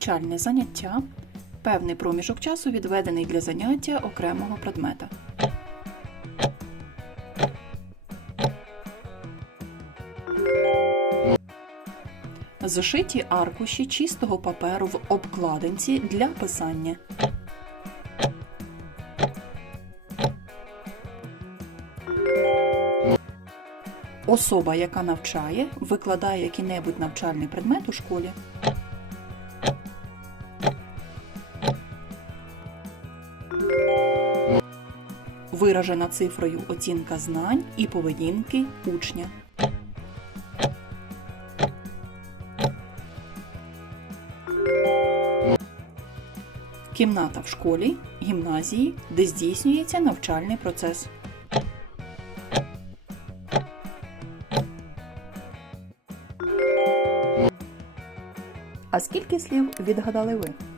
навчальне заняття, певний проміжок часу відведений для заняття окремого предмета. Зшиті аркуші чистого паперу в обкладинці для писання. Особа, яка навчає, викладає який-небудь навчальний предмет у школі. Виражена цифрою оцінка знань і поведінки учня. Кімната в школі, гімназії, де здійснюється навчальний процес. А скільки слів відгадали ви?